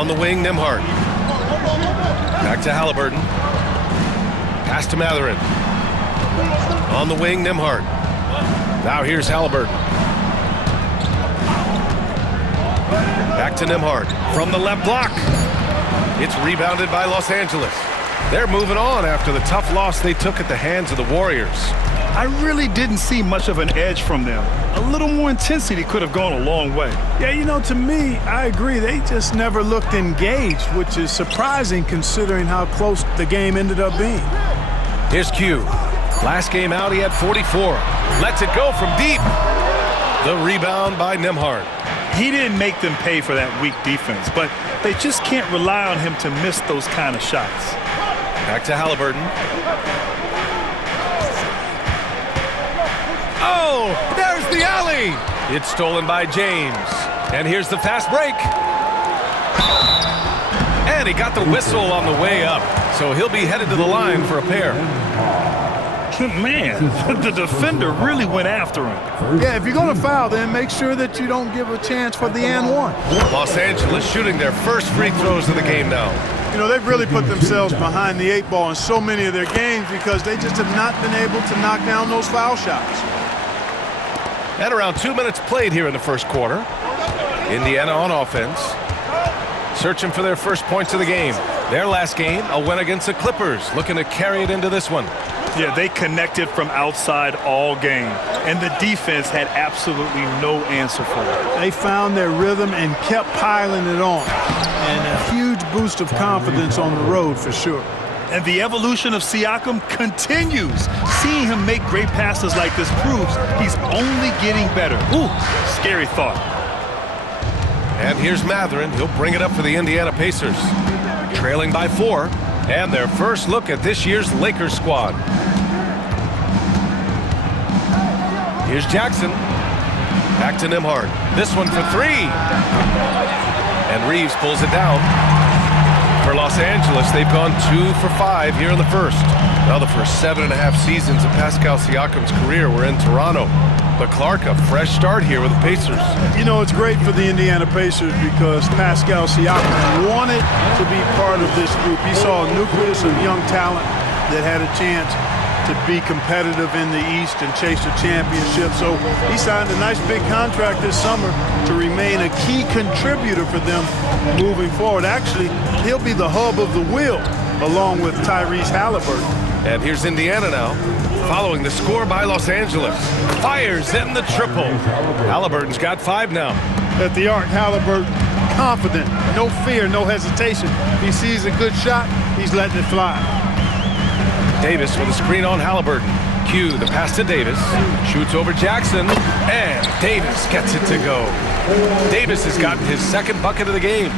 On the wing, Nembhard. Back to Halliburton. Pass to Mathurin. On the wing, Nembhard. Now here's Halliburton. Back to Nembhard. From the left block. It's rebounded by Los Angeles. They're moving on after the tough loss they took at the hands of the Warriors. I really didn't see much of an edge from them. A little more intensity could have gone a long way. Yeah, you know, to me, I agree. They just never looked engaged, which is surprising considering how close the game ended up being. Here's Q. Last game out, he had 44. Lets it go from deep. The rebound by Nembhard. He didn't make them pay for that weak defense, but they just can't rely on him to miss those kind of shots. Back to Halliburton. Oh, there's the alley. It's stolen by James. And here's the fast break. And he got the whistle on the way up. So he'll be headed to the line for a pair. Man, the defender really went after him. Yeah, if you're going to foul, then make sure that you don't give a chance for the and one. Los Angeles shooting their first free throws of the game now. You know, they've really put themselves behind the 8 ball in so many of their games because they just have not been able to knock down those foul shots. And around 2 minutes played here in the first quarter. Indiana on offense. Searching for their first points of the game. Their last game, a win against the Clippers. Looking to carry it into this one. Yeah, they connected from outside all game. And the defense had absolutely no answer for it. They found their rhythm and kept piling it on. And a huge boost of confidence on the road for sure. And the evolution of Siakam continues. Seeing him make great passes like this proves he's only getting better. Ooh, scary thought. And here's Mathurin. He'll bring it up for the Indiana Pacers. Trailing by 4. And their first look at this year's Lakers squad. Here's Jackson. Back to Nembhard. This one for 3. And Reeves pulls it down. For Los Angeles, they've gone 2 for 5 here in the first. Now the first 7.5 seasons of Pascal Siakam's career were in Toronto. But Clark, a fresh start here with the Pacers. You know, it's great for the Indiana Pacers because Pascal Siakam wanted to be part of this group. He saw a nucleus of young talent that had a chance to be competitive in the East and chase a championship. So he signed a nice big contract this summer to remain a key contributor for them moving forward. Actually, he'll be the hub of the wheel along with Tyrese Halliburton. And here's Indiana now, following the score by Los Angeles. Fires in the triple. Halliburton's got 5 now. At the arc, Halliburton confident, no fear, no hesitation. He sees a good shot, he's letting it fly. Davis with a screen on Halliburton. Q, the pass to Davis. Shoots over Jackson, and Davis gets it to go. Davis has gotten his second bucket of the game.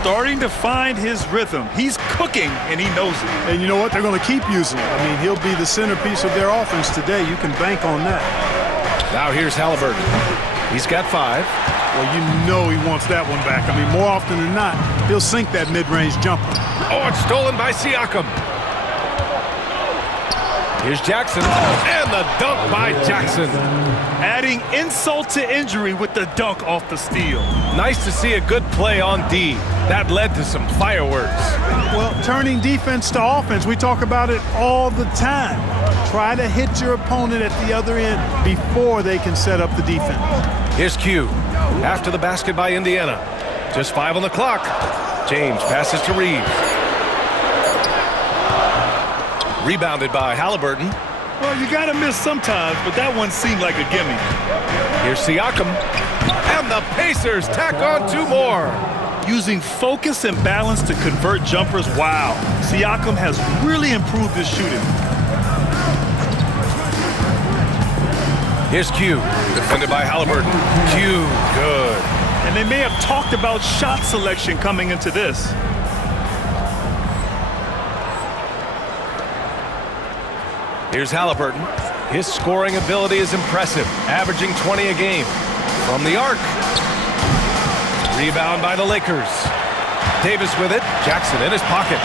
Starting to find his rhythm. He's cooking, and he knows it. And you know what? They're going to keep using it. I mean, he'll be the centerpiece of their offense today. You can bank on that. Now here's Halliburton. He's got 5. Well, you know he wants that one back. I mean, more often than not, he'll sink that mid-range jumper. Oh, it's stolen by Siakam. Here's Jackson, and the dunk by Jackson. Adding insult to injury with the dunk off the steal. Nice to see a good play on D. That led to some fireworks. Well, turning defense to offense, we talk about it all the time. Try to hit your opponent at the other end before they can set up the defense. Here's Q. After the basket by Indiana. Just 5 on the clock. James passes to Reeves. Rebounded by Halliburton. Well, you got to miss sometimes, but that one seemed like a gimme. Here's Siakam. And the Pacers tack on 2 more. Using focus and balance to convert jumpers, wow. Siakam has really improved his shooting. Here's Q. Defended by Halliburton. Q, good. And they may have talked about shot selection coming into this. Here's Halliburton. His scoring ability is impressive, averaging 20 a game. From the arc. Rebound by the Lakers. Davis with it. Jackson in his pocket.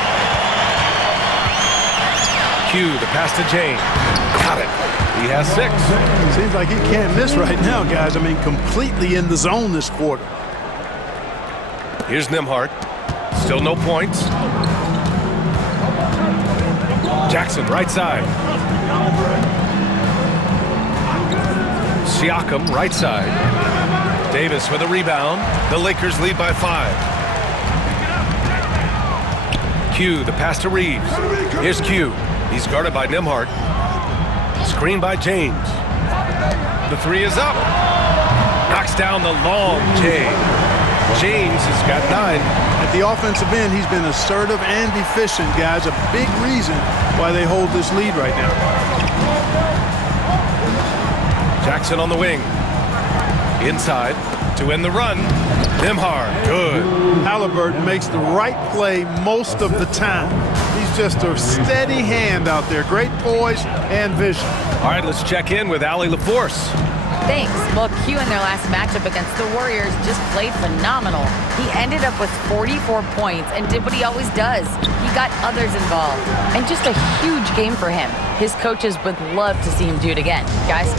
Q, the pass to James. Got it. He has 6. Seems like he can't miss right now, guys. I mean, completely in the zone this quarter. Here's Nembhard. Still no points. Jackson, right side. Siakam, right side. Davis with a rebound. The Lakers lead by 5. Q, the pass to Reeves. Here's Q. He's guarded by Nembhard. Screen by James. The 3 is up. Knocks down the long J. James has got 9. At the offensive end, he's been assertive and efficient, guys. A big reason why they hold this lead right now. Jackson on the wing. Inside to end the run. Nembhard, good. Halliburton makes the right play most of the time. He's just a steady hand out there. Great poise and vision. All right, let's check in with Allie LaForce. Thanks. Well, Q in their last matchup against the Warriors just played phenomenal. He ended up with 44 points and did what he always does. He got others involved. And just a huge game for him. His coaches would love to see him do it again. Guys?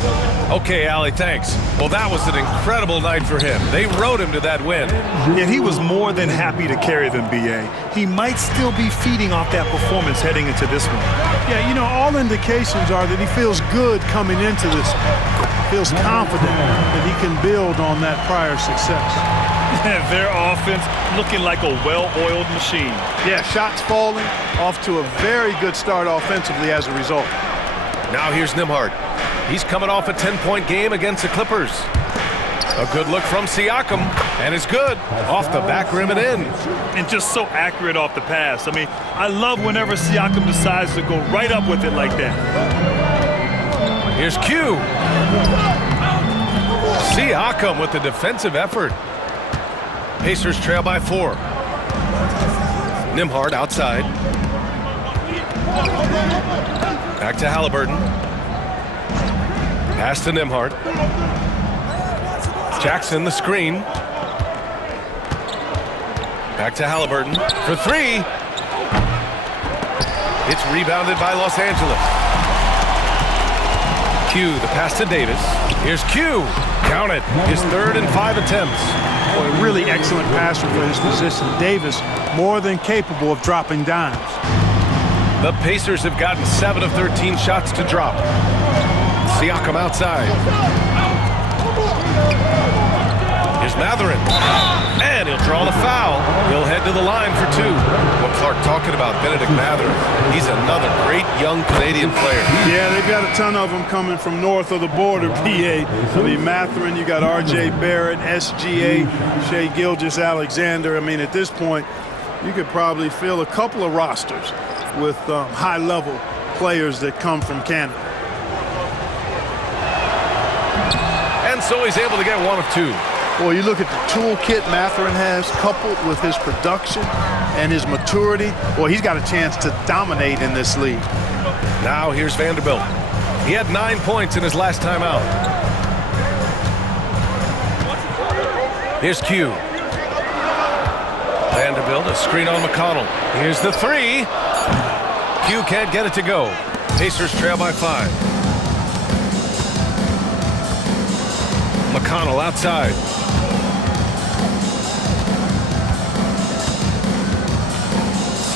Okay, Allie, thanks. Well, that was an incredible night for him. They rode him to that win. And he was more than happy to carry them, B.A. He might still be feeding off that performance heading into this one. Yeah, you know, all indications are that he feels good coming into this one. Feels confident that he can build on that prior success. Their offense looking like a well-oiled machine. Yeah, shots falling, off to a very good start offensively as a result. Now here's Nembhard. He's coming off a 10-point game against the Clippers. A good look from Siakam, and it's good. Off the back rim and in. And just so accurate off the pass. I mean, I love whenever Siakam decides to go right up with it like that. Here's Q. Siakam with the defensive effort. Pacers trail by 4. Nembhard outside. Back to Halliburton. Pass to Nembhard. Jackson the screen. Back to Halliburton for 3. It's rebounded by Los Angeles. Q, the pass to Davis. Here's Q. Count it. His 3rd and 5 attempts. Boy, a really excellent passer for his position. Davis, more than capable of dropping dimes. The Pacers have gotten 7 of 13 shots to drop. Siakam outside. Here's Mathurin. And he'll draw the foul. He'll head to the line for 2. Well, Clark, talking about Benedict Mathurin, he's another great young Canadian player. Yeah, they've got a ton of them coming from north of the border, PA. I mean, Mathurin, you got R.J. Barrett, SGA, Shai Gilgeous-Alexander. I mean, at this point, you could probably fill a couple of rosters with high-level players that come from Canada. And so he's able to get 1 of 2. Well, you look at the toolkit Mathurin has, coupled with his production and his maturity. Well, he's got a chance to dominate in this league. Now here's Vanderbilt. He had 9 points in his last time out. Here's Q. Vanderbilt, a screen on McConnell. Here's the 3. Q can't get it to go. Pacers trail by 5. McConnell outside.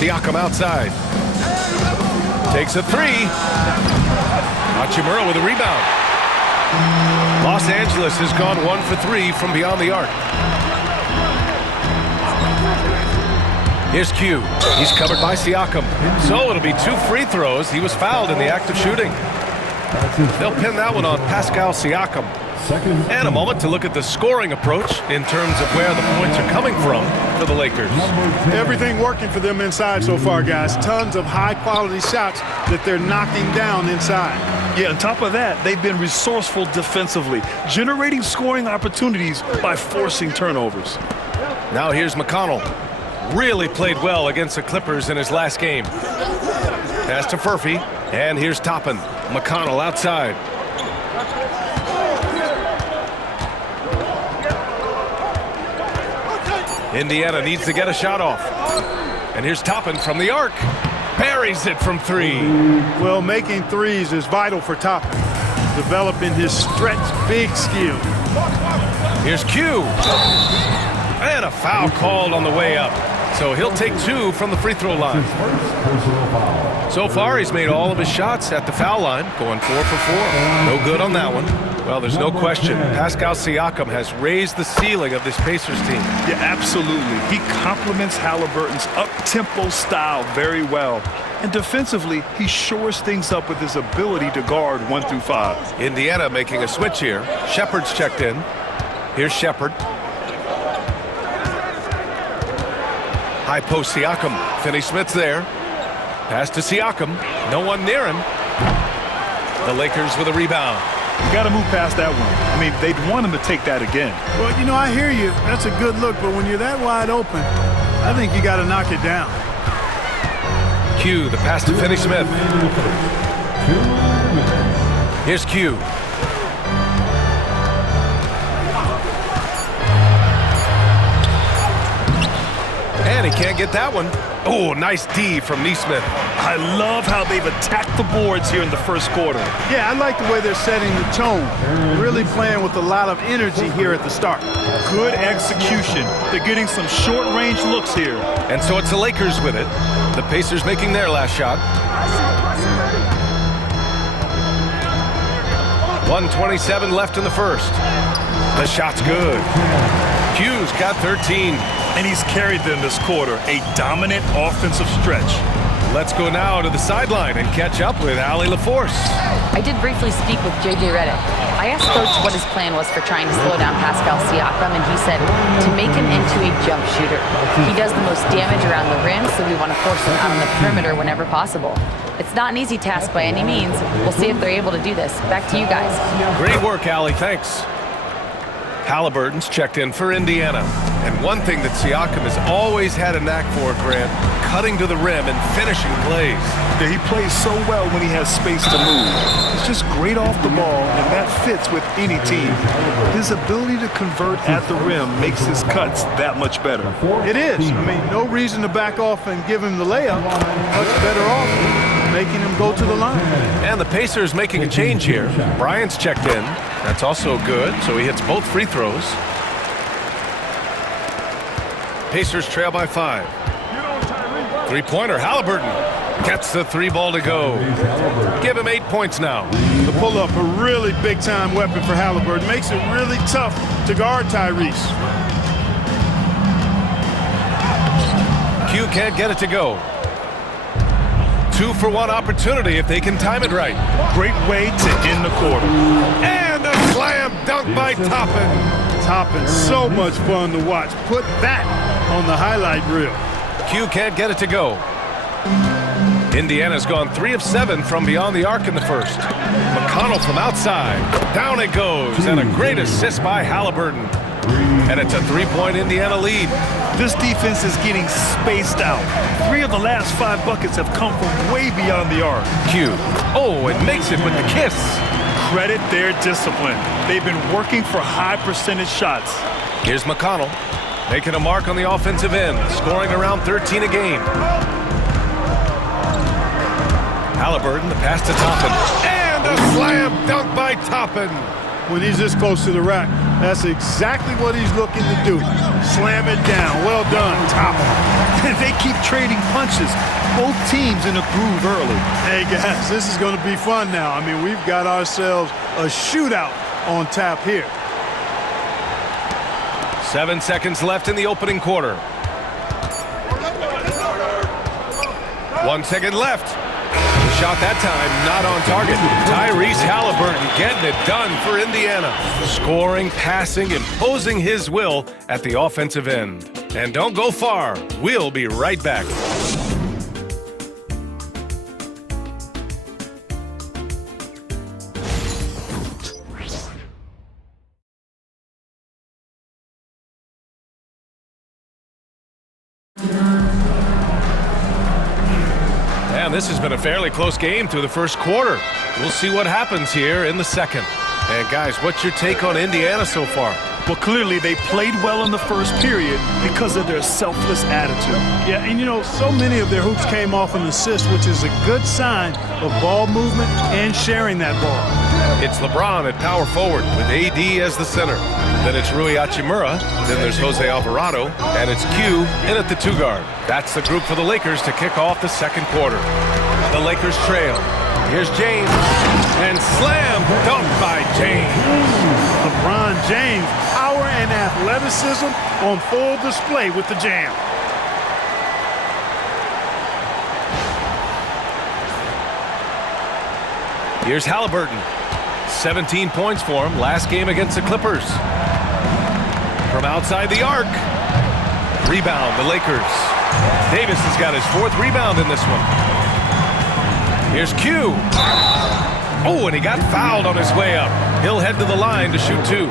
Siakam outside. Takes a 3. Hachimura with a rebound. Los Angeles has gone 1 for 3 from beyond the arc. Here's Q. He's covered by Siakam. So it'll be 2 free throws. He was fouled in the act of shooting. They'll pin that one on Pascal Siakam. And a moment to look at the scoring approach in terms of where the points are coming from for the Lakers. Everything working for them inside so far, guys. Tons of high-quality shots that they're knocking down inside. Yeah, on top of that, they've been resourceful defensively, generating scoring opportunities by forcing turnovers. Now here's McConnell. Really played well against the Clippers in his last game. Pass to Furphy, and here's Toppin. McConnell outside. Indiana needs to get a shot off. And here's Toppin from the arc. Buries it from 3. Well, making threes is vital for Toppin. Developing his stretch big skill. Here's Q. And a foul called on the way up. So he'll take 2 from the free throw line. So far, he's made all of his shots at the foul line, going 4 for 4. No good on that one. Well, there's no question. Pascal Siakam has raised the ceiling of this Pacers team. Yeah, absolutely. He complements Halliburton's up-tempo style very well. And defensively, he shores things up with his ability to guard 1 through 5. Indiana making a switch here. Shepard's checked in. Here's Shepard. High post Siakam. Finney-Smith's there. Pass to Siakam. No one near him. The Lakers with a rebound. You got to move past that one. I mean, they'd want him to take that again. Well, you know, I hear you. That's a good look, but when you're that wide open, I think you got to knock it down. Q, the pass to Finney-Smith. Here's Q. And he can't get that one. Oh, nice D from Nesmith. I love how they've attacked the boards here in the first quarter. Yeah, I like the way they're setting the tone. Really playing with a lot of energy here at the start. Good execution. They're getting some short-range looks here. And so it's the Lakers with it. The Pacers making their last shot. 1:27 left in the first. The shot's good. Q's got 13. And he's carried them this quarter. A dominant offensive stretch. Let's go now to the sideline and catch up with Allie LaForce. I did briefly speak with J.J. Redick. I asked Coach what his plan was for trying to slow down Pascal Siakam, and he said to make him into a jump shooter. He does the most damage around the rim, so we want to force him out on the perimeter whenever possible. It's not an easy task by any means. We'll see if they're able to do this. Back to you guys. Great work, Allie. Thanks. Halliburton's checked in for Indiana. And one thing that Siakam has always had a knack for, Grant, cutting to the rim and finishing plays. Yeah, he plays so well when he has space to move. He's just great off the ball, and that fits with any team. His ability to convert at the rim makes his cuts that much better. It is. I mean, no reason to back off and give him the layup. Much better off making him go to the line. And the Pacers making a change here. Bryant's checked in. That's also good, so he hits both free throws. Pacers trail by 5. Three-pointer, Halliburton gets the 3 ball to go. Give him 8 points now. The pull-up, a really big-time weapon for Halliburton. Makes it really tough to guard Tyrese. Q can't get it to go. 2-for-1 opportunity if they can time it right. Great way to end the quarter. And a slam dunk by Toppin. Toppin, so much fun to watch. Put that on the highlight reel. Q can't get it to go. Indiana's gone 3 of 7 from beyond the arc in the first. McConnell from outside. Down it goes, and a great assist by Halliburton. And it's a 3-point Indiana lead. This defense is getting spaced out. 3 of the last 5 buckets have come from way beyond the arc. Q. Oh, and makes it with the kiss. Credit their discipline. They've been working for high percentage shots. Here's McConnell, making a mark on the offensive end, scoring around 13 a game. Halliburton, the pass to Toppin. And a slam dunk by Toppin. When he's this close to the rack, that's exactly what he's looking to do. Slam it down. Well done, Toppin. They keep trading punches. Both teams in a groove early. Hey, guys, this is going to be fun now. I mean, we've got ourselves a shootout on tap here. 7 seconds left in the opening quarter. 1 second left. Shot that time, not on target. Tyrese Halliburton getting it done for Indiana. Scoring, passing, imposing his will at the offensive end. And don't go far. We'll be right back. And this has been a fairly close game through the first quarter. We'll see what happens here in the second. And guys, what's your take on Indiana so far? Well, clearly they played well in the first period because of their selfless attitude. Yeah, and you know, so many of their hoops came off an assist, which is a good sign of ball movement and sharing that ball. It's LeBron at power forward with AD as the center. Then it's Rui Hachimura. Then there's Jose Alvarado. And it's Q in at the 2 guard. That's the group for the Lakers to kick off the second quarter. The Lakers trail. Here's James. And slam dunk by James. LeBron James, power and athleticism on full display with the jam. Here's Halliburton. 17 points for him last game against the Clippers. From outside the arc. Rebound, the Lakers. Davis has got his 4th rebound in this one. Here's Q. Oh, and he got fouled on his way up. He'll head to the line to shoot 2.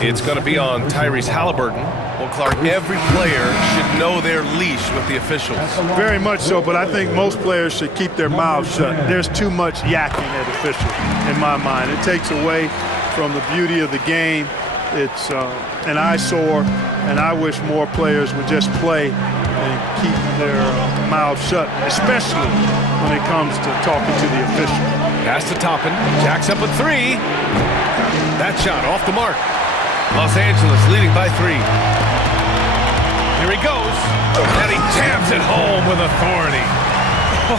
It's going to be on Tyrese Halliburton. Well, Clark, every player should know their leash with the officials. Very much so, but I think most players should keep their mouths shut. There's too much yakking at officials, in my mind. It takes away from the beauty of the game. It's an eyesore, and I wish more players would just play and keep their mouths shut, especially when it comes to talking to the official. Pass to Toppin. Jacks up a 3. That shot off the mark. Los Angeles leading by 3. Here he goes, and he jams it home with authority.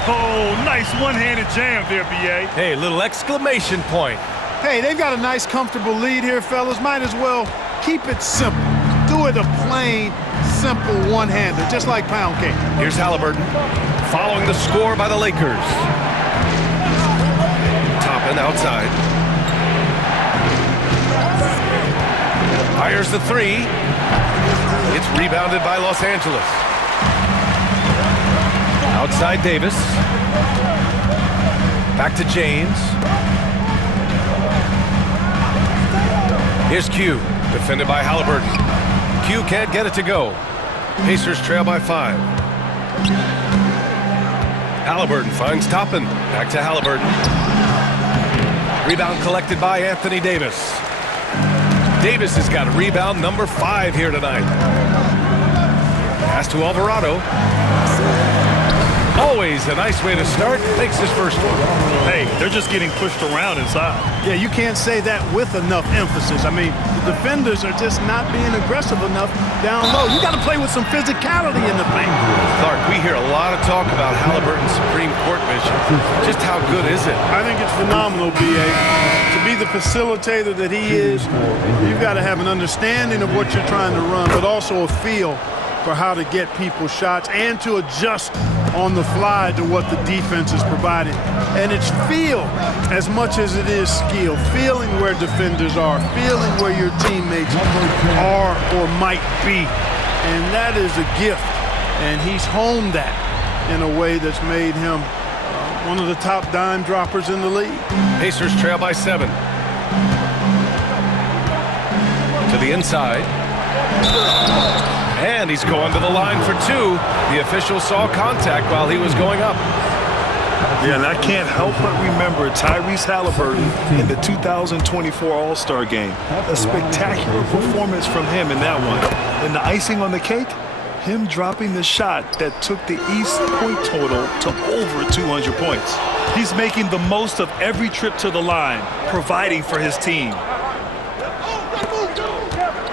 Oh, nice one-handed jam there, B.A. Hey, little exclamation point. Hey, they've got a nice, comfortable lead here, fellas. Might as well keep it simple. Do it a plain, simple one-hander, just like pound cake. Here's Halliburton, following the score by the Lakers. Toppin outside. Fires the 3. It's rebounded by Los Angeles. Outside Davis. Back to James. Here's Q, defended by Halliburton. Q can't get it to go. Pacers trail by 5. Halliburton finds Toppin. Back to Halliburton. Rebound collected by Anthony Davis. Davis has got rebound number 5 here tonight. Pass to Alvarado. Always a nice way to start. Makes his first one. Hey, they're just getting pushed around inside. Yeah, you can't say that with enough emphasis. I mean, the defenders are just not being aggressive enough down low. You got to play with some physicality in the paint. Clark, we hear a lot of talk about Halliburton's Supreme Court mission. Just how good is it? I think it's phenomenal, B.A. To be the facilitator that he is, you've got to have an understanding of what you're trying to run, but also a feel for how to get people shots and to adjust on the fly to what the defense is providing. And it's feel as much as it is skill. Feeling where defenders are, feeling where your teammates are or might be. And that is a gift. And he's honed that in a way that's made him one of the top dime droppers in the league. Pacers trail by 7. To the inside. And he's going to the line for 2. The official saw contact while he was going up. Yeah, and I can't help but remember Tyrese Halliburton in the 2024 All-Star Game. A spectacular performance from him in that one. And the icing on the cake, him dropping the shot that took the East point total to over 200 points. He's making the most of every trip to the line, providing for his team.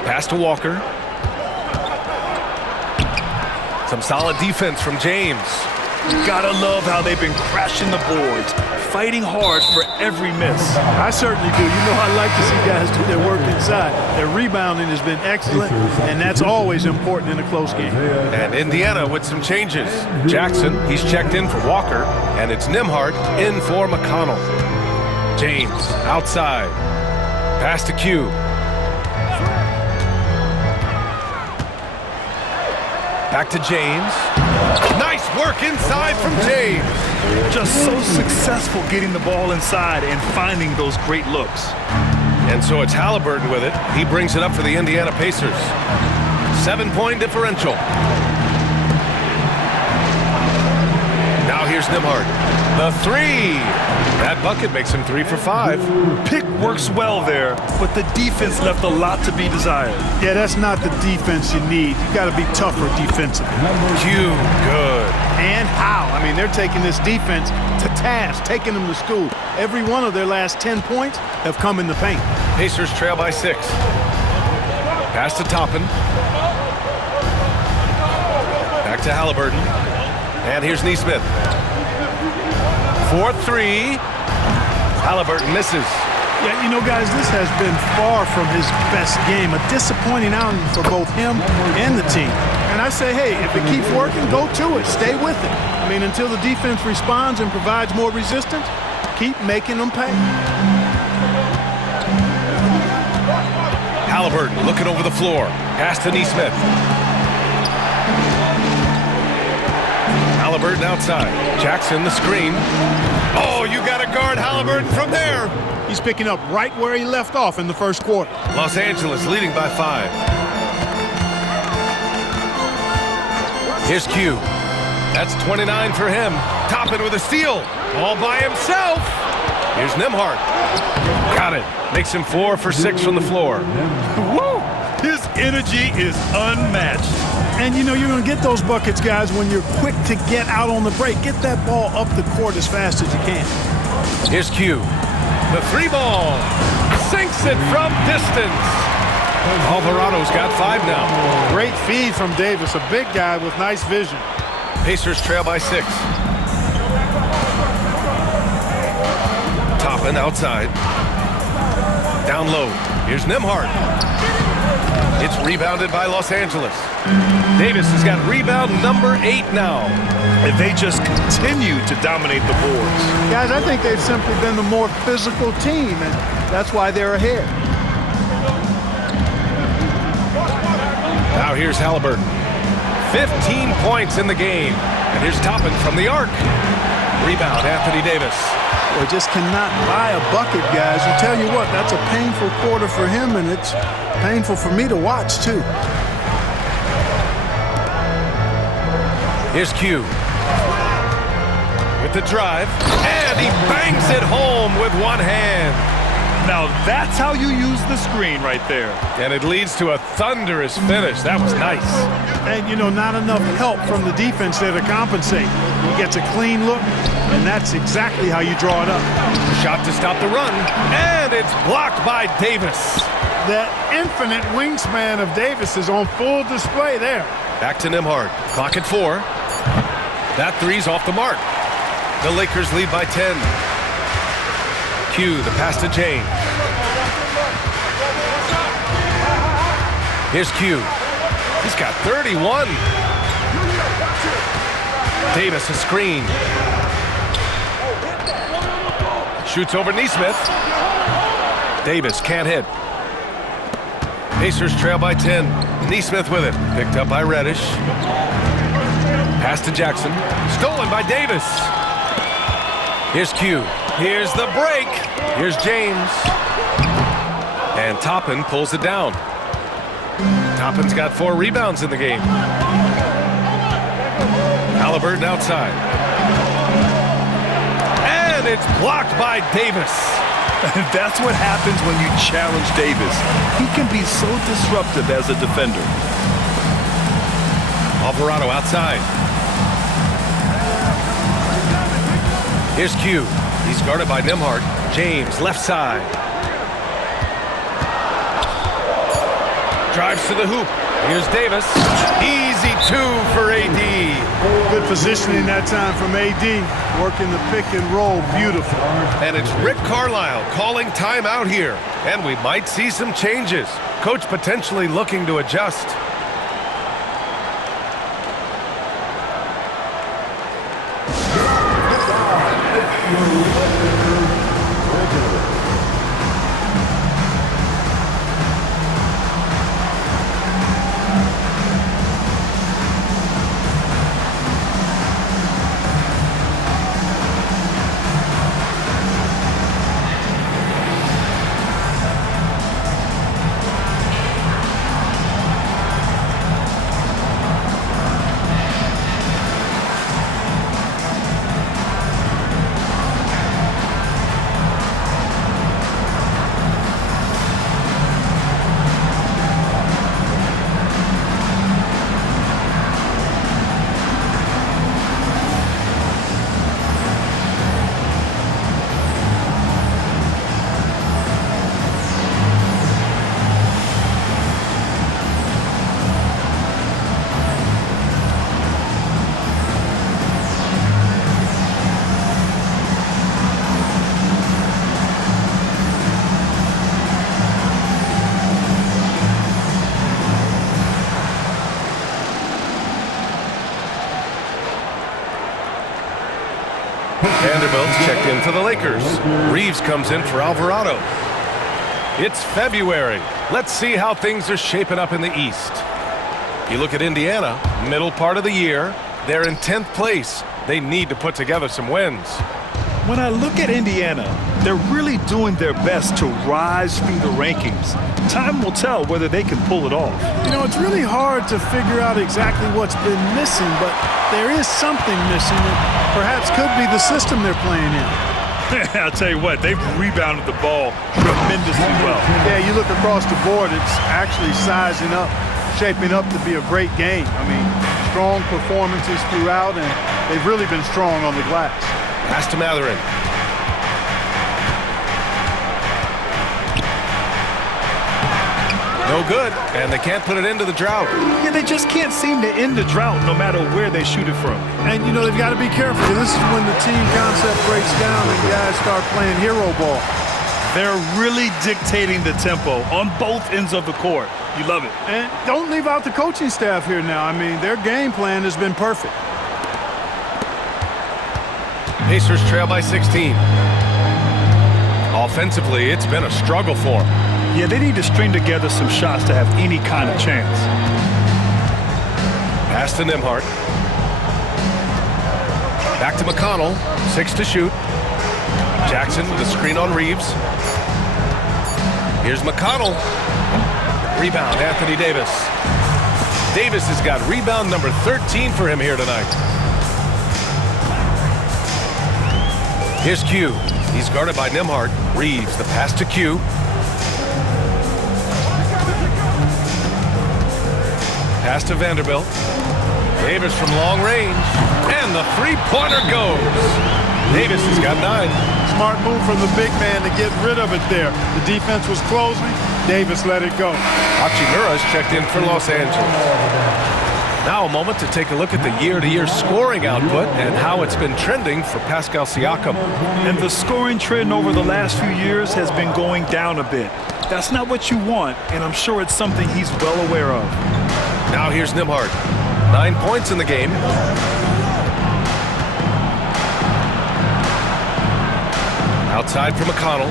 Pass to Walker. Some solid defense from James. Gotta love how they've been crashing the boards, fighting hard for every miss. I certainly do. You know, I like to see guys do their work inside. Their rebounding has been excellent, and that's always important in a close game. And Indiana with some changes. Jackson, he's checked in for Walker, and it's Nembhard in for McConnell. James outside. Pass to Q. Back to James. Nice work inside from James. Just so successful getting the ball inside and finding those great looks. And so it's Halliburton with it. He brings it up for the Indiana Pacers. 7-point differential. Now here's Nembhard. The 3. That bucket makes him 3 for 5. Pick works well there, but the defense left a lot to be desired. Yeah, that's not the defense you need. You got to be tougher defensively. Q, good. And how? I mean, they're taking this defense to task, taking them to school. Every one of their last 10 points have come in the paint. Pacers trail by 6. Pass to Toppin. Back to Halliburton. And here's Neesmith. 4-3. Halliburton misses. Yeah, you know, guys, this has been far from his best game. A disappointing outing for both him and the team. And I say, hey, if it keeps working, go to it. Stay with it. I mean, until the defense responds and provides more resistance, keep making them pay. Halliburton looking over the floor. Pass to Neesmith. Halliburton outside. Jackson the screen. Oh, you got to guard Halliburton from there. He's picking up right where he left off in the first quarter. Los Angeles leading by 5. Here's Q. That's 29 for him. Toppin with a steal. All by himself. Here's Nembhard. Got it. Makes him 4 for 6 from the floor. Woo! His energy is unmatched. And, you know, you're going to get those buckets, guys, when you're quick to get out on the break. Get that ball up the court as fast as you can. Here's Q. The 3 ball. Sinks it from distance. Alvarado's got 5 now. Great feed from Davis, a big guy with nice vision. Pacers trail by 6. Toppin outside. Down low. Here's Nembhard. It's rebounded by Los Angeles. Davis has got rebound number 8 now. And they just continue to dominate the boards. Guys, I think they've simply been the more physical team, and that's why they're ahead. Now here's Halliburton. 15 points in the game. And here's Toppin from the arc. Rebound, Anthony Davis. Well, just cannot buy a bucket, guys. I tell you what, that's a painful quarter for him, and it's painful for me to watch, too. Here's Q. With the drive. And he bangs it home with one hand. Now that's how you use the screen right there. And it leads to a thunderous finish. That was nice. And, you know, not enough help from the defense there to compensate. He gets a clean look, and that's exactly how you draw it up. Shot to stop the run. And it's blocked by Davis. That infinite wingspan of Davis is on full display there. Back to Nembhard. Clock at 4. That 3's off the mark. The Lakers lead by 10. Q, the pass to James. Here's Q. He's got 31. Davis a screen. Shoots over Neesmith. Davis can't hit. Pacers trail by 10. Neesmith with it. Picked up by Reddish. Pass to Jackson. Stolen by Davis. Here's Q. Here's the break. Here's James. And Toppin pulls it down. Toppin's got 4 rebounds in the game. Halliburton outside. And it's blocked by Davis. That's what happens when you challenge Davis. He can be so disruptive as a defender. Alvarado outside. Here's Q. He's guarded by Nembhard. James, left side. Drives to the hoop. Here's Davis. Easy 2 for AD. Good positioning that time from AD. Working the pick and roll. Beautiful. And it's Rick Carlisle calling timeout here. And we might see some changes. Coach potentially looking to adjust. Vanderbilt checked in for the Lakers. Reeves comes in for Alvarado. It's February. Let's see how things are shaping up in the East. You look at Indiana, middle part of the year. They're in 10th place. They need to put together some wins. When I look at Indiana, they're really doing their best to rise through the rankings. Time will tell whether they can pull it off. You know, it's really hard to figure out exactly what's been missing, but there is something missing that perhaps could be the system they're playing in. I'll tell you what, they've rebounded the ball tremendously well. Yeah, you look across the board, it's actually sizing up, shaping up to be a great game. I mean, strong performances throughout, and they've really been strong on the glass. Pass to Matherin. No good, and they can't put it into the drought. Yeah, they just can't seem to end the drought no matter where they shoot it from. And, you know, they've got to be careful. This is when the team concept breaks down and guys start playing hero ball. They're really dictating the tempo on both ends of the court. You love it. And don't leave out the coaching staff here now. I mean, their game plan has been perfect. Pacers trail by 16. Offensively, it's been a struggle for them. Yeah, they need to string together some shots to have any kind of chance. Pass to Nembhard. Back to McConnell. 6 to shoot. Jackson with a screen on Reeves. Here's McConnell. Rebound, Anthony Davis. Davis has got rebound number 13 for him here tonight. Here's Q. He's guarded by Nembhard. Reeves, the pass to Q. Pass to Vanderbilt. Davis from long range. And the three-pointer goes. Davis has got 9. Smart move from the big man to get rid of it there. The defense was closing. Davis let it go. Hachimura's checked in for Los Angeles. Now a moment to take a look at the year-to-year scoring output and how it's been trending for Pascal Siakam. And the scoring trend over the last few years has been going down a bit. That's not what you want, and I'm sure it's something he's well aware of. Now here's Nembhard. 9 points in the game. Outside for McConnell.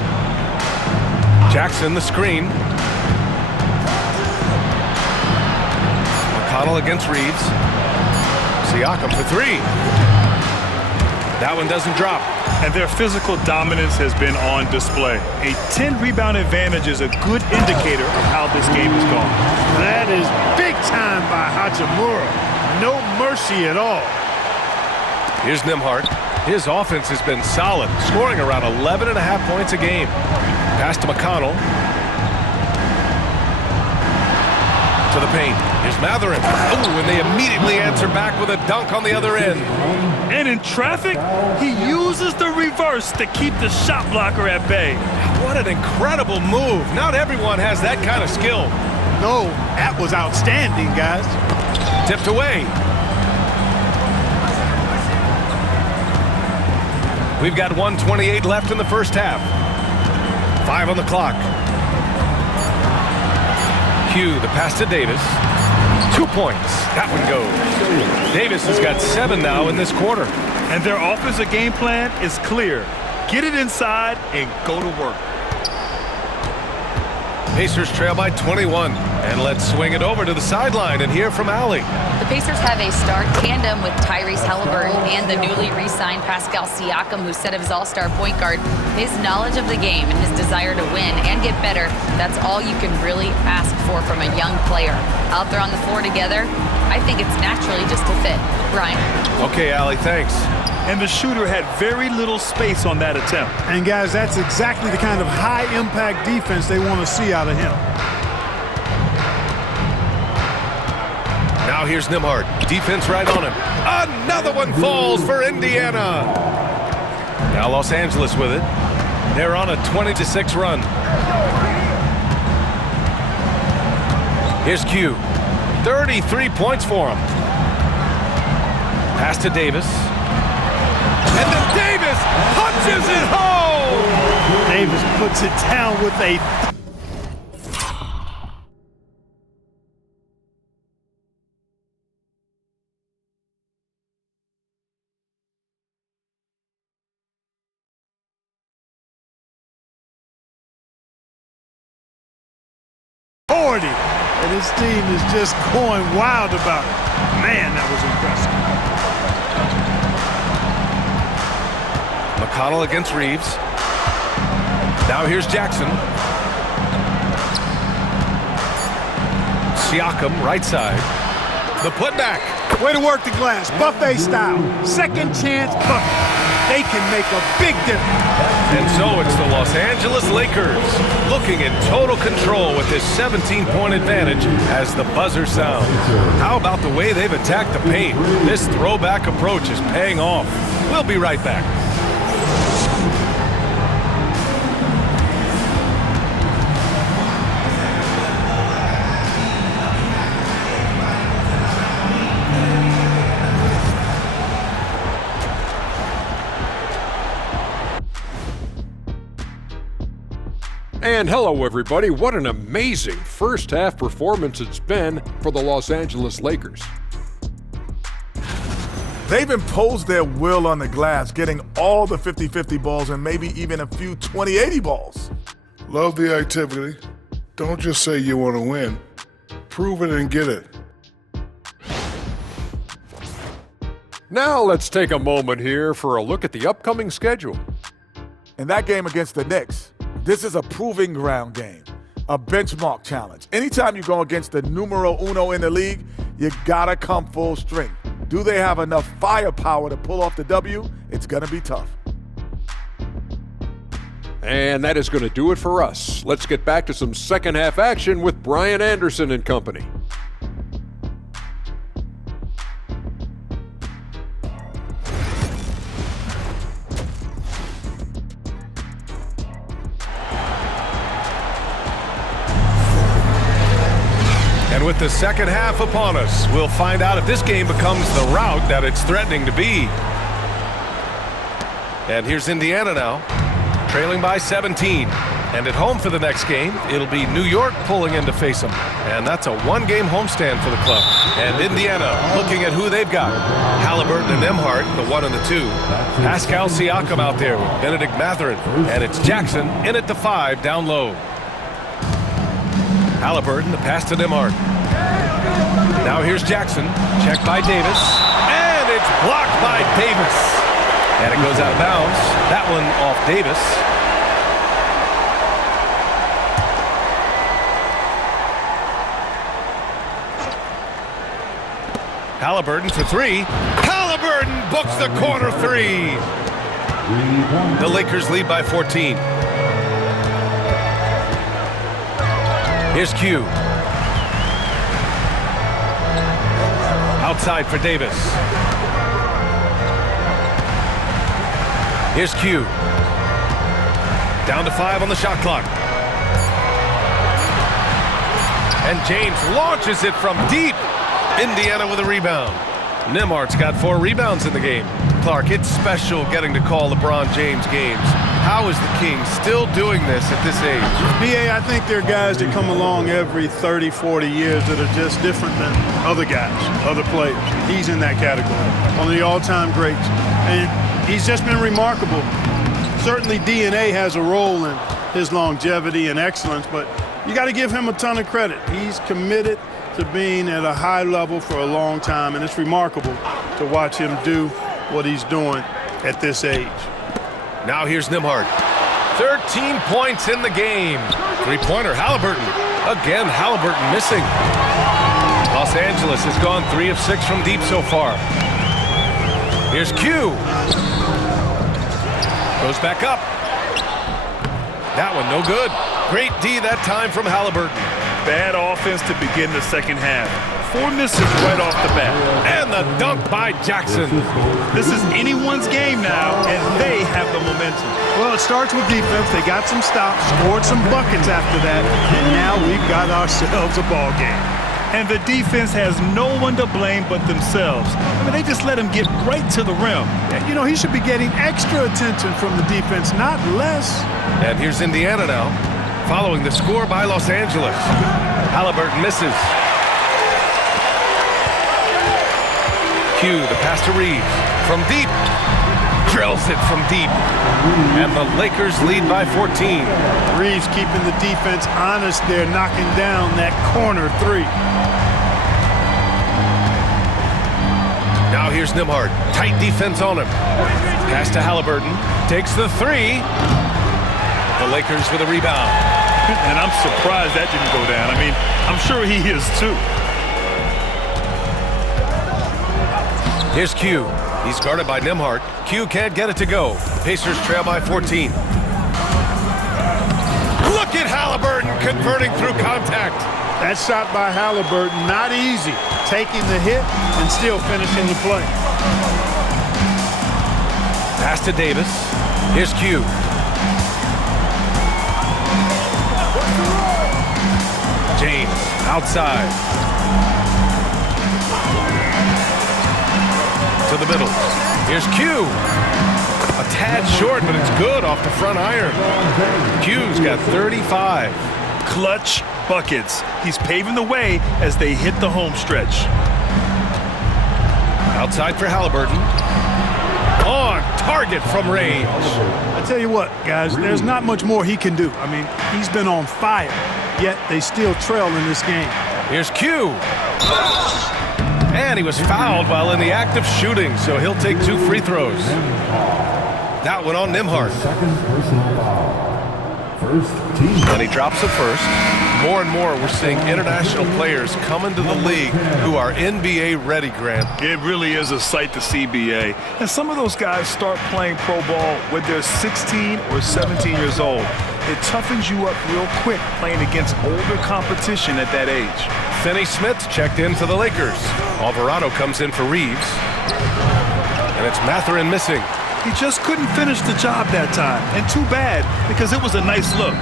Jackson the screen. McConnell against Reeves. Siakam for 3. That one doesn't drop. And their physical dominance has been on display. A 10-rebound advantage is a good indicator of how this game has gone. That is big time by Hachimura. No mercy at all. Here's Nembhard. His offense has been solid, scoring around 11.5 points a game. Pass to McConnell. To the paint. Here's Matherin. Oh, and they immediately answer back with a dunk on the other end. And in traffic, he uses the reverse to keep the shot blocker at bay. What an incredible move. Not everyone has that kind of skill. No, that was outstanding, guys. Tipped away. We've got 1:28 left in the first half. 5 on the clock. Q, the pass to Davis. 2 points. That one goes. Davis has got 7 now in this quarter. And their offensive game plan is clear. Get it inside and go to work. Pacers trail by 21. And let's swing it over to the sideline and hear from Allie. The Pacers have a star tandem with Tyrese Halliburton and the newly re-signed Pascal Siakam, who said of his all-star point guard, his knowledge of the game and his desire to win and get better, that's all you can really ask for from a young player. Out there on the floor together, I think it's naturally just a fit. Brian? Okay, Allie, thanks. And the shooter had very little space on that attempt. And guys, that's exactly the kind of high-impact defense they want to see out of him. Now here's Nembhard. Defense right on him. Another one falls for Indiana. Now Los Angeles with it. They're on a 20-6 run. Here's Q. 33 points for him. Pass to Davis. And then Davis punches it home! Davis puts it down with a And his team is just going wild about it. Man, that was impressive. McConnell against Reeves. Now here's Jackson. Siakam, right side. The putback. Way to work the glass, buffet style. Second chance bucket. They can make a big difference. And so it's the Los Angeles Lakers looking in total control with this 17-point advantage as the buzzer sounds. How about the way they've attacked the paint? This throwback approach is paying off. We'll be right back. And hello, everybody. What an amazing first-half performance it's been for the Los Angeles Lakers. They've imposed their will on the glass, getting all the 50-50 balls and maybe even a few 20-80 balls. Love the activity. Don't just say you want to win. Prove it and get it. Now let's take a moment here for a look at the upcoming schedule. In that game against the Knicks, this is a proving ground game, a benchmark challenge. Anytime you go against the numero uno in the league, you gotta come full strength. Do they have enough firepower to pull off the W? It's gonna be tough. And that is going to do it for us. Let's get back to some second half action with Brian Anderson and company. And with the second half upon us, we'll find out if this game becomes the rout that it's threatening to be. And here's Indiana now, trailing by 17. And at home for the next game, it'll be New York pulling in to face them. And that's a one-game homestand for the club. And Indiana looking at who they've got. Halliburton and Nembhard, the 1 and the 2. Pascal Siakam out there with Benedict Mathurin. And it's Jackson in at the 5 down low. Halliburton, the pass to Nembhard. Now here's Jackson, checked by Davis, and it's blocked by Davis. And it goes out of bounds. That one off Davis. Halliburton for 3. Halliburton books the corner 3. The Lakers lead by 14. Here's Q. Outside for Davis. Here's Q. Down to 5 on the shot clock. And James launches it from deep. Indiana with a rebound. Nembhard's got 4 rebounds in the game. Clark, it's special getting to call LeBron James games. How is the King still doing this at this age? BA, I think there are guys that come along every 30, 40 years that are just different than other guys, other players. He's in that category, one of the all-time greats. And he's just been remarkable. Certainly DNA has a role in his longevity and excellence, but you got to give him a ton of credit. He's committed to being at a high level for a long time, and it's remarkable to watch him do what he's doing at this age. Now here's Nembhard. 13 points in the game. Three-pointer, Halliburton. Again, Halliburton missing. Los Angeles has gone 3 of 6 from deep so far. Here's Q. Goes back up. That one no good. Great D that time from Halliburton. Bad offense to begin the second half. 4 misses right off the bat. And the dunk by Jackson. This is anyone's game now, and they have the momentum. Well, it starts with defense. They got some stops, scored some buckets after that, and now we've got ourselves a ball game. And the defense has no one to blame but themselves. I mean, they just let him get right to the rim. You know, he should be getting extra attention from the defense, not less. And here's Indiana now, following the score by Los Angeles. Halliburton misses. Q, the pass to Reeves. From deep. Drills it from deep. And the Lakers lead by 14. Reeves keeping the defense honest there, knocking down that corner three. Now here's Nembhard. Tight defense on him. Pass to Halliburton. Takes the three. The Lakers with a rebound. And I'm surprised that didn't go down. I mean, I'm sure he is too. Here's Q. He's guarded by Nembhard. Q can't get it to go. Pacers trail by 14. Look at Halliburton converting through contact. That shot by Halliburton, not easy. Taking the hit and still finishing the play. Pass to Davis. Here's Q. James outside. To the middle. Here's Q. A tad short, but it's good off the front iron. Q's got 35. Clutch buckets. He's paving the way as they hit the home stretch. Outside for Halliburton. On target from range. I tell you what, guys, there's not much more he can do. I mean, he's been on fire, yet they still trail in this game. Here's Q. And he was fouled while in the act of shooting, so he'll take 2 free throws. That one on Nembhard. Second personal foul. First team. And he drops the first. More and more, we're seeing international players come into the league who are NBA ready, Grant. It really is a sight to see, BA. And some of those guys start playing pro ball when they're 16 or 17 years old. It toughens you up real quick playing against older competition at that age. Finney Smith checked in for the Lakers. Alvarado comes in for Reeves. And it's Mathurin missing. He just couldn't finish the job that time. And too bad, because it was a nice look.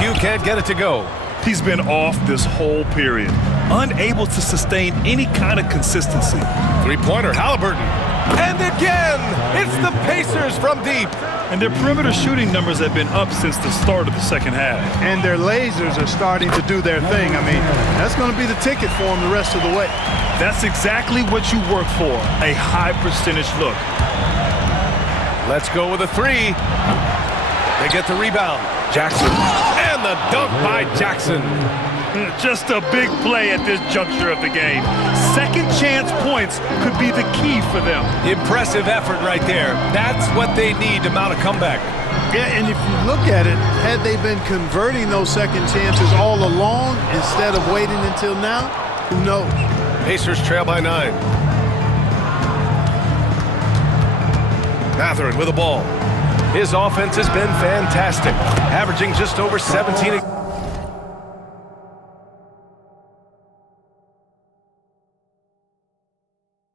Q can't get it to go. He's been off this whole period, unable to sustain any kind of consistency. Three-pointer, Halliburton. And again, it's the Pacers from deep. And their perimeter shooting numbers have been up since the start of the second half. And their lasers are starting to do their thing. I mean, that's going to be the ticket for them the rest of the way. That's exactly what you work for, a high percentage look. Let's go with a three. They get the rebound. Jackson. And the dunk by Jackson. Just a big play at this juncture of the game. Second chance points could be the key for them. Impressive effort right there. That's what they need to mount a comeback. Yeah, and if you look at it, had they been converting those second chances all along instead of waiting until now, who knows? Pacers trail by 9. Mathurin with the ball. His offense has been fantastic, averaging just over 17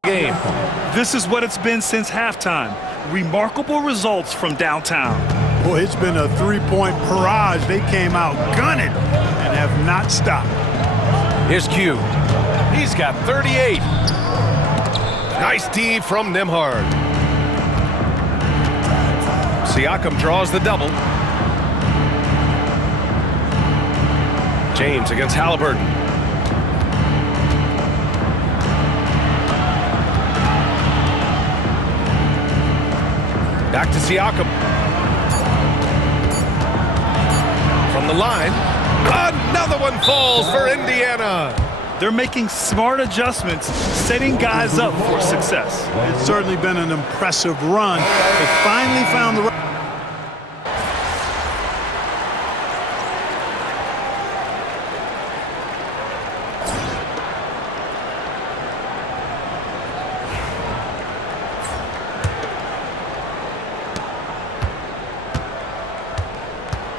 game. This is what it's been since halftime. Remarkable results from downtown. Boy, it's been a three-point barrage. They came out gunning and have not stopped. Here's Q. He's got 38. Nice D from Nembhard. Siakam draws the double. James against Halliburton. Back to Siakam. From the line. Another one falls for Indiana. They're making smart adjustments, setting guys up for success. It's certainly been an impressive run. They finally found the right.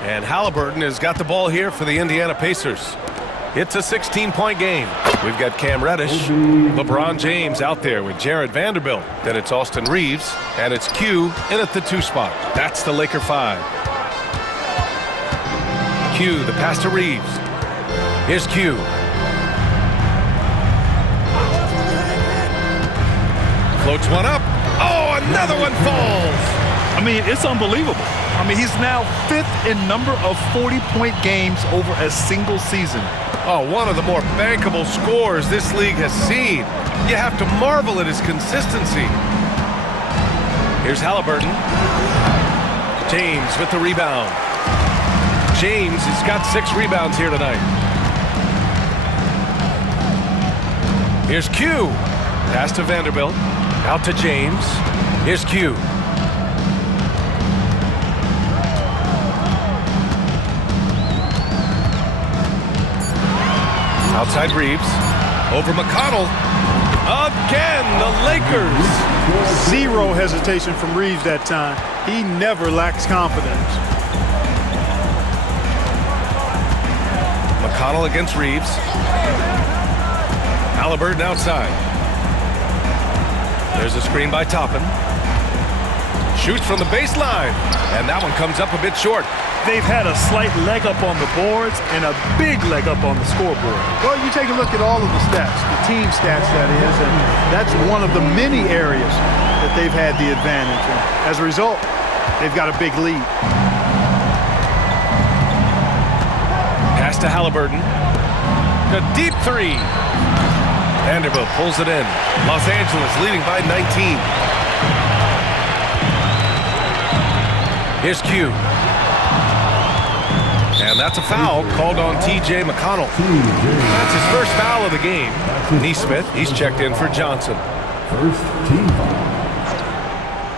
And Halliburton has got the ball here for the Indiana Pacers. It's a 16-point game. We've got Cam Reddish, LeBron James out there with Jared Vanderbilt. Then it's Austin Reeves, and it's Q in at the 2 spot. That's the Laker 5. Q, the pass to Reeves. Here's Q. Floats one up. Oh, another one falls. I mean, it's unbelievable. I mean, he's now 5th in number of 40-point games over a single season. Oh, one of the more bankable scores this league has seen. You have to marvel at his consistency. Here's Halliburton. James with the rebound. James has got 6 rebounds here tonight. Here's Q. Pass to Vanderbilt. Out to James. Here's Q. Outside Reeves. Over McConnell. Again, the Lakers. Zero hesitation from Reeves that time. He never lacks confidence. McConnell against Reeves. Halliburton outside. There's a screen by Toppin. Shoots from the baseline. And that one comes up a bit short. They've had a slight leg up on the boards and a big leg up on the scoreboard. Well, you take a look at all of the stats, the team stats that is, and that's one of the many areas that they've had the advantage. And as a result, they've got a big lead. Pass to Halliburton. A deep 3. Vanderbilt pulls it in. Los Angeles leading by 19. Here's Q. And that's a foul called on T.J. McConnell. That's his first foul of the game. Neesmith, he's checked in for Johnson. First team foul.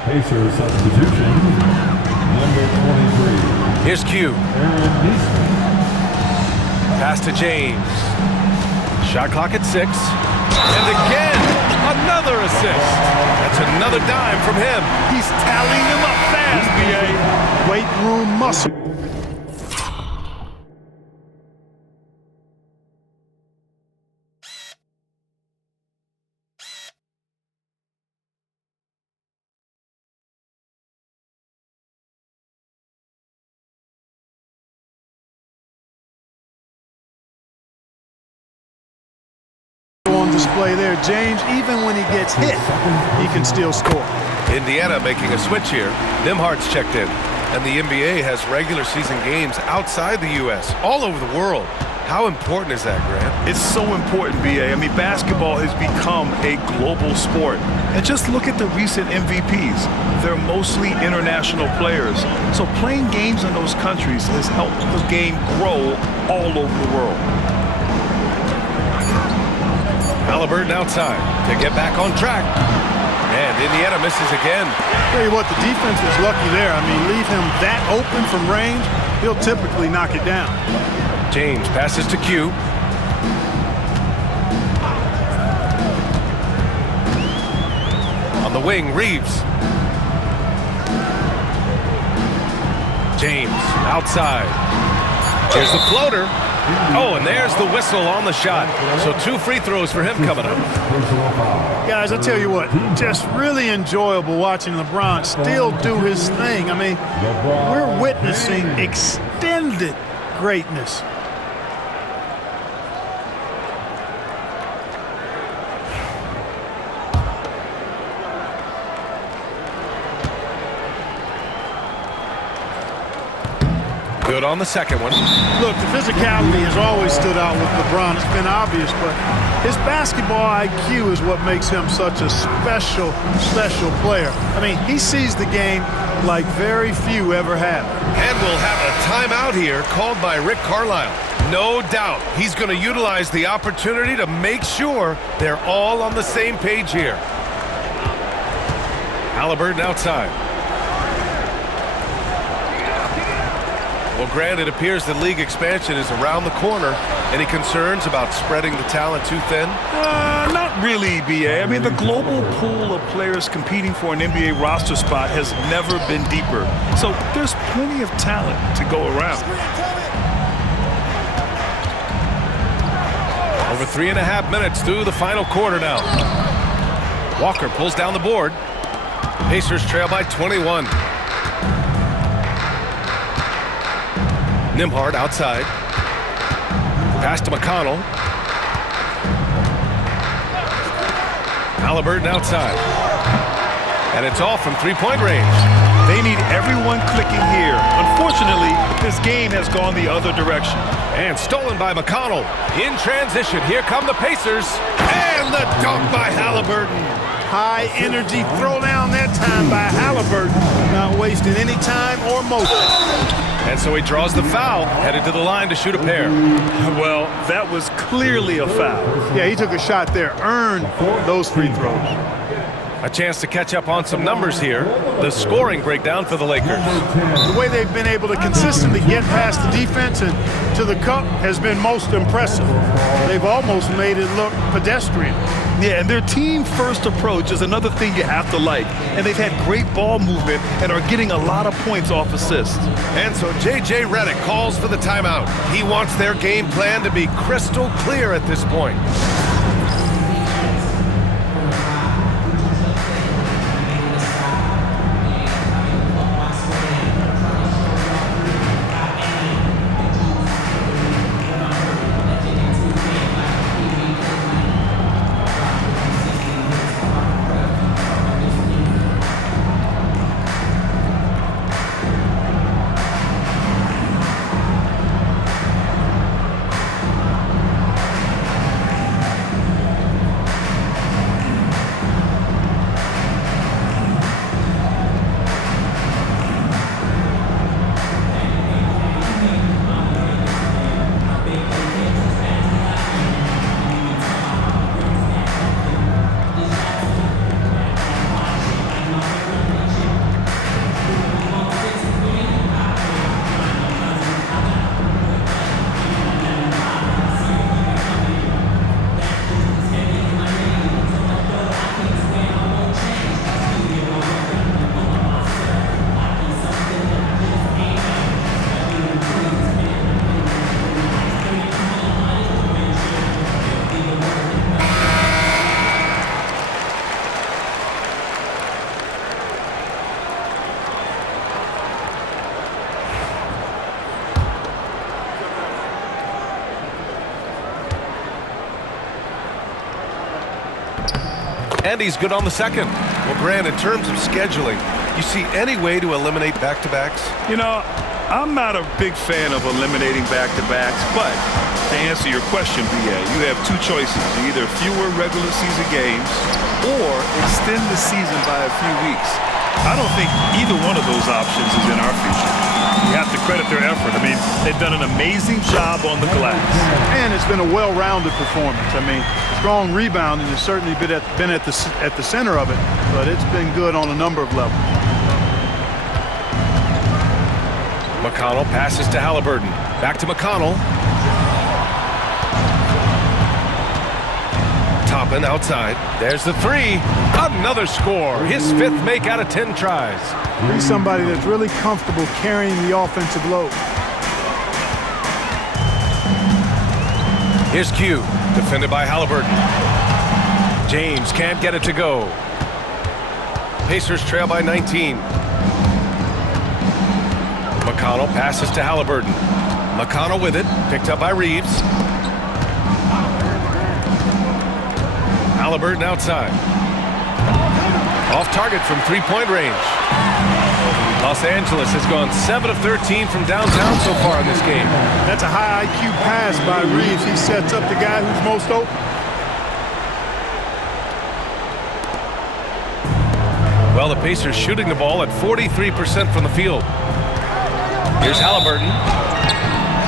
Pacers substitution, number 23. Here's Q. Aaron Neesmith. Pass to James. Shot clock at 6. And again, another assist. That's another dime from him. He's tallying them up fast, B.A. Weight room muscle. On display there. James, even when he gets hit, he can still score. Indiana making a switch here. Nimhardt's checked in. And the NBA has regular season games outside the U.S., all over the world. How important is that, Grant? It's so important, B.A. I mean, basketball has become a global sport. And just look at the recent MVPs. They're mostly international players. So playing games in those countries has helped the game grow all over the world. Halliburton outside to get back on track. And Indiana misses again. Tell you what, the defense was lucky there. I mean, leave him that open from range, he'll typically knock it down. James passes to Q. On the wing, Reeves. James outside. Here's the floater. Oh, and there's the whistle on the shot. So 2 free throws for him coming up. Guys, I tell you what, just really enjoyable watching LeBron still do his thing. I mean, we're witnessing extended greatness. Good on the second one. Look, the physicality has always stood out with LeBron. It's been obvious, but his basketball IQ is what makes him such a special player. I mean, he sees the game like very few ever have. And we'll have a timeout here called by Rick Carlisle. No doubt he's going to utilize the opportunity to make sure they're all on the same page here. Halliburton outside. Well, Grant, it appears that league expansion is around the corner. Any concerns about spreading the talent too thin? Not really, B.A. I mean, the global pool of players competing for an NBA roster spot has never been deeper. So there's plenty of talent to go around. Over 3.5 minutes through the final quarter now. Walker pulls down the board. Pacers trail by 21. Nimhardt outside. Pass to McConnell. Halliburton outside. And it's all from three-point range. They need everyone clicking here. Unfortunately, this game has gone the other direction. And stolen by McConnell. In transition, here come the Pacers. And the dunk by Halliburton. High energy throwdown that time by Halliburton, not wasting any time or motion. And so he draws the foul, headed to the line to shoot a pair. Well, that was clearly a foul. Yeah, he took a shot there, earned those free throws. A chance to catch up on some numbers here. The scoring breakdown for the Lakers. The way they've been able to consistently get past the defense and to the cup has been most impressive. They've almost made it look pedestrian. Yeah, and their team-first approach is another thing you have to like. And they've had great ball movement and are getting a lot of points off assists. And so J.J. Redick calls for the timeout. He wants their game plan to be crystal clear at this point. And he's good on the second. Well, Grant, in terms of scheduling, you see any way to eliminate back-to-backs? You know, I'm not a big fan of eliminating back-to-backs, but to answer your question, B.A., you have two choices. Either fewer regular season games or extend the season by a few weeks. I don't think either one of those options is in our future. You have to credit their effort. I mean, they've done an amazing job on the glass. And it's been a well-rounded performance. I mean, strong rebounding has certainly been at the center of it, but it's been good on a number of levels. McConnell passes to Halliburton. Back to McConnell. Toppin outside. There's the three. Another score. His fifth make out of 10 tries. He's somebody that's really comfortable carrying the offensive load. Here's Q. Defended by Halliburton. James can't get it to go. Pacers trail by 19. McConnell passes to Halliburton. McConnell with it. Picked up by Reeves. Halliburton outside. Off target from three-point range. Los Angeles has gone 7 of 13 from downtown so far in this game. That's a high IQ pass by Reeves. He sets up the guy who's most open. Well, the Pacers shooting the ball at 43% from the field. Here's Halliburton.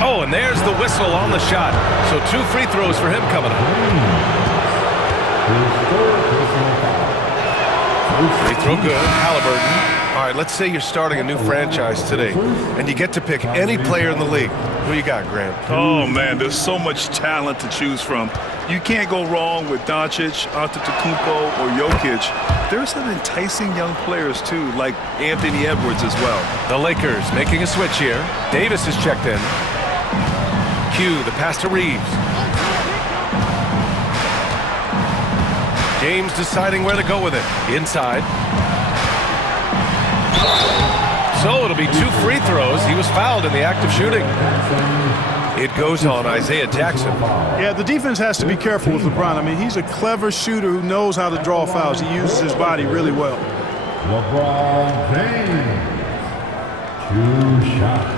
Oh, and there's the whistle on the shot. So 2 free throws for him coming up. Free throw good. Halliburton. All right, let's say you're starting a new franchise today, and you get to pick any player in the league. Who you got, Graham? Oh, man, there's so much talent to choose from. You can't go wrong with Doncic, Antetokounmpo, or Jokic. There's some enticing young players, too, like Anthony Edwards as well. The Lakers making a switch here. Davis is checked in. Q, the pass to Reeves. James deciding where to go with it. Inside. So it'll be 2 free throws. He was fouled in the act of shooting. It goes on Isaiah Jackson. Yeah, the defense has to be careful with LeBron. I mean, he's a clever shooter who knows how to draw fouls. He uses his body really well. LeBron James, 2 shots.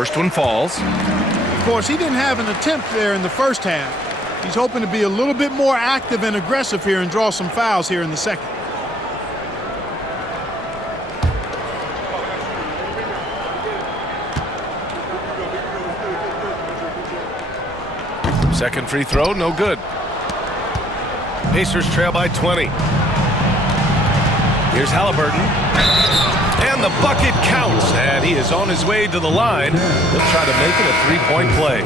First one falls. Of course, he didn't have an attempt there in the first half. He's hoping to be a little bit more active and aggressive here and draw some fouls here in the second. Second free throw, no good. Pacers trail by 20. Here's Halliburton. And the bucket counts. And he is on his way to the line. He'll try to make it a three-point play.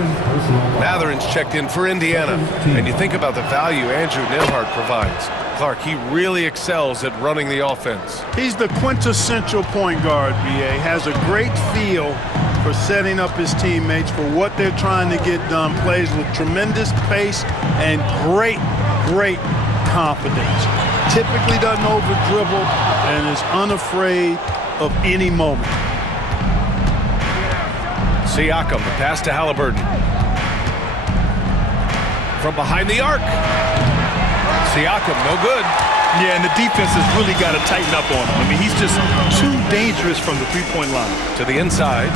Matherin's checked in for Indiana. And you think about the value Andrew Nembhard provides. Clark, he really excels at running the offense. He's the quintessential point guard, B.A. Has a great feel for setting up his teammates for what they're trying to get done. Plays with tremendous pace and great confidence. Typically doesn't over-dribble and is unafraid of any moment. Siakam, the pass to Halliburton. From behind the arc. Siakam, no good. Yeah, and the defense has really got to tighten up on him. I mean, he's just too dangerous from the three-point line. To the inside.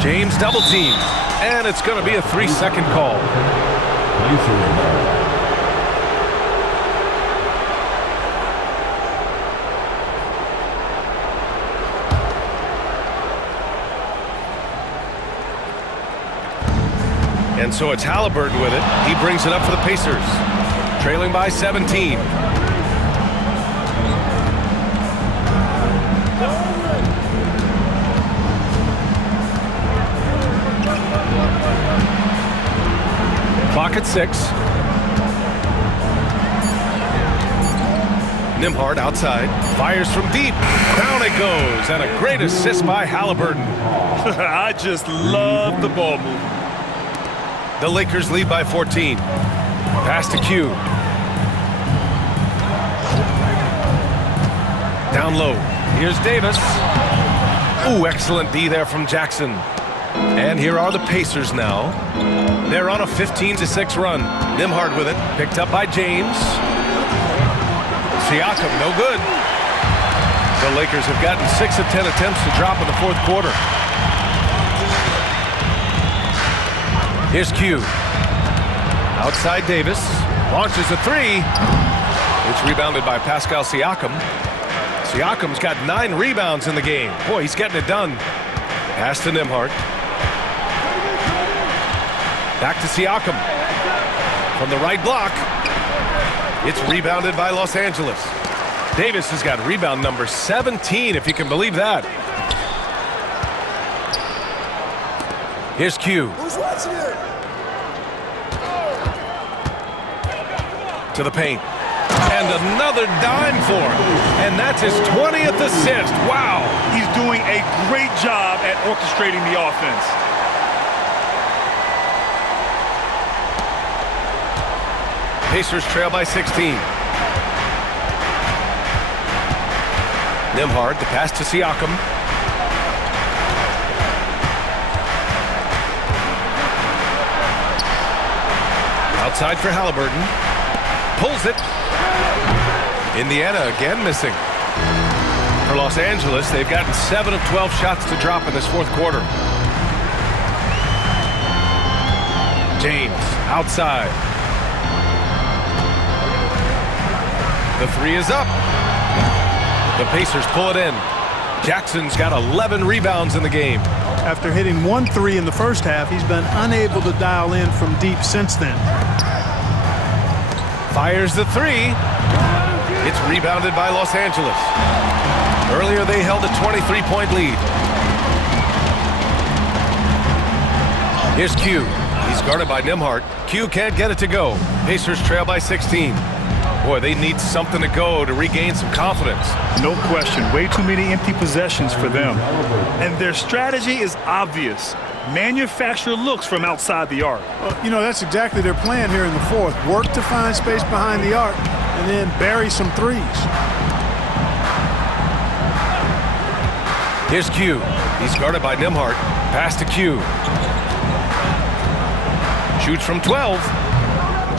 James double team. And it's going to be a 3-second call. And so it's Halliburton with it. He brings it up for the Pacers. Trailing by 17. Clock at 6. Nembhard outside. Fires from deep. Down it goes. And a great assist by Halliburton. I just love the ball movement. The Lakers lead by 14. Pass to Q. Down low. Here's Davis. Ooh, excellent D there from Jackson. And here are the Pacers now. They're on a 15-6 run. Nembhard with it. Picked up by James. Siakam, no good. The Lakers have gotten 6 of 10 attempts to drop in the fourth quarter. Here's Q. Outside Davis. Launches a three. It's rebounded by Pascal Siakam. Siakam's got 9 rebounds in the game. Boy, he's getting it done. Pass to Nembhard. Back to Siakam. From the right block. It's rebounded by Los Angeles. Davis has got rebound number 17, if you can believe that. Here's Q. Who's watching it? To the paint. And another dime for him. And that's his 20th assist. Wow. He's doing a great job at orchestrating the offense. Pacers trail by 16. Nembhard, the pass to Siakam. Outside for Halliburton. Pulls it. Indiana again missing. For Los Angeles, they've gotten 7 of 12 shots to drop in this fourth quarter. James outside. The three is up. The Pacers pull it in. Jackson's got 11 rebounds in the game. After hitting 1 3 in the first half, he's been unable to dial in from deep since then. Fires the three. It's rebounded by Los Angeles. Earlier they held a 23-point lead. Here's Q. He's guarded by Nembhard. Q can't get it to go. Pacers trail by 16. Boy, they need something to go to regain some confidence. No question. Way too many empty possessions for them. And their strategy is obvious. Manufacture looks from outside the arc. Well, you know, that's exactly their plan here in the fourth. Work to find space behind the arc and then bury some threes. Here's Q. He's guarded by Nembhard. Pass to Q. Shoots from 12.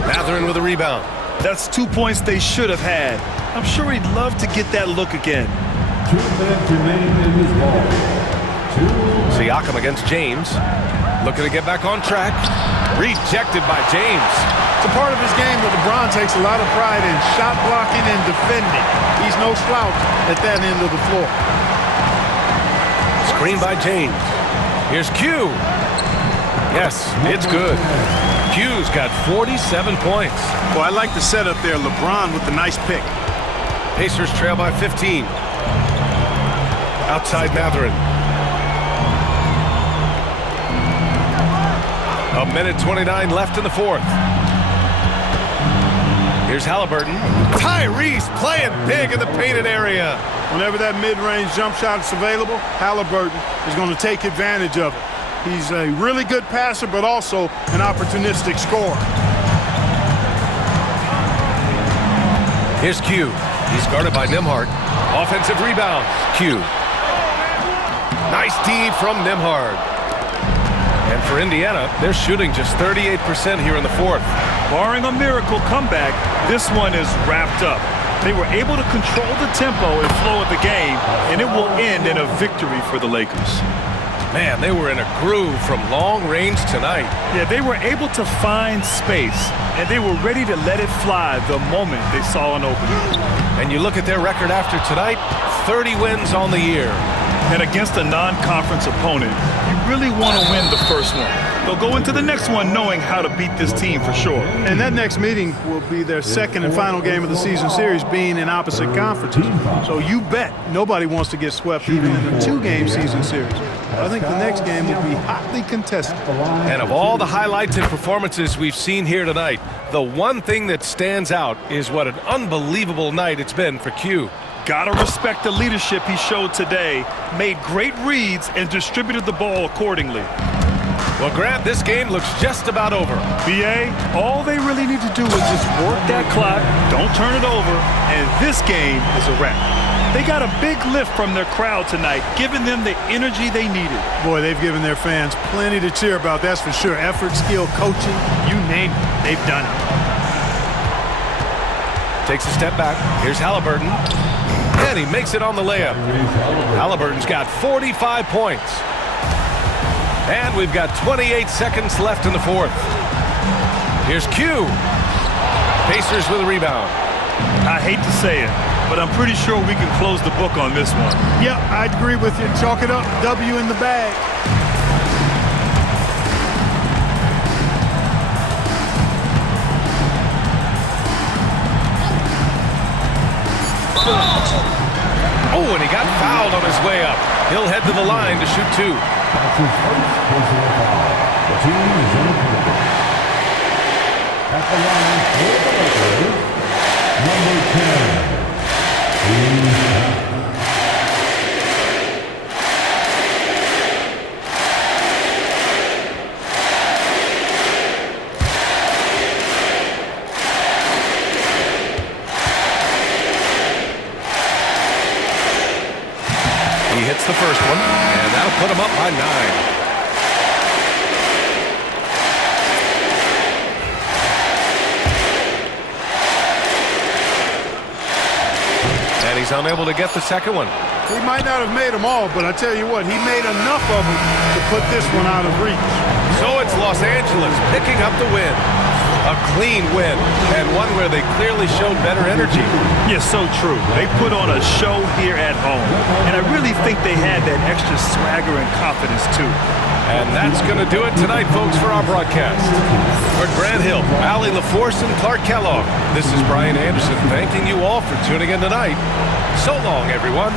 Matherin with a rebound. That's 2 points they should have had. I'm sure he'd love to get that look again. 2 minutes remain in this ball. Siakam against James. Looking to get back on track. Rejected by James. It's a part of his game that LeBron takes a lot of pride in, shot blocking and defending. He's no slouch at that end of the floor. Screen by James. Here's Q. Yes, it's good. Q's got 47 points. Well, I like the setup there. LeBron with the nice pick. Pacers trail by 15. Outside Matherin. A minute 29 left in the fourth. Here's Halliburton. Tyrese playing big in the painted area. Whenever that mid-range jump shot is available, Halliburton is going to take advantage of it. He's a really good passer, but also an opportunistic scorer. Here's Q. He's guarded by Nembhard. Offensive rebound. Q. Nice D from Nembhard. And for Indiana, they're shooting just 38% here in the fourth. Barring a miracle comeback, this one is wrapped up. They were able to control the tempo and flow of the game, and it will end in a victory for the Lakers. Man, they were in a groove from long range tonight. Yeah, they were able to find space, and they were ready to let it fly the moment they saw an opening. And you look at their record after tonight, 30 wins on the year. And against a non-conference opponent, you really want to win the first one. They'll go into the next one knowing how to beat this team for sure. And that next meeting will be their second and final game of the season series, being in opposite conferences. So you bet nobody wants to get swept even in a two-game season series. I think the next game will be hotly contested. And of all the highlights and performances we've seen here tonight, the one thing that stands out is what an unbelievable night it's been for Q. Gotta respect the leadership he showed today, made great reads, and distributed the ball accordingly. Well, Grant, this game looks just about over. BA, all they really need to do is just work that clock, don't turn it over, and this game is a wrap. They got a big lift from their crowd tonight, giving them the energy they needed. Boy, they've given their fans plenty to cheer about, that's for sure. Effort, skill, coaching, you name it, they've done it. Takes a step back. Here's Halliburton. And he makes it on the layup. Halliburton's got 45 points. And we've got 28 seconds left in the fourth. Here's Q. Pacers with a rebound. I hate to say it, but I'm pretty sure we can close the book on this one. Yeah, I'd agree with you. Chalk it up. W in the bag. Oh, and he got fouled on his way up. He'll head to the line to shoot two. That's his first personal foul. The team is in the quarter. At the line for the Lakers, number 10. He hits the first one, and that'll put him up by 9. And he's unable to get the second one. He might not have made them all, but I tell you what, he made enough of them to put this one out of reach. So it's Los Angeles picking up the win. A clean win, and one where they clearly showed better energy. Yeah, so true. They put on a show here at home, and I really think they had that extra swagger and confidence too. And that's going to do it tonight, folks, for our broadcast. For Grant Hill, Allie LaForce, and Clark Kellogg, this is Brian Anderson thanking you all for tuning in tonight. So long, everyone.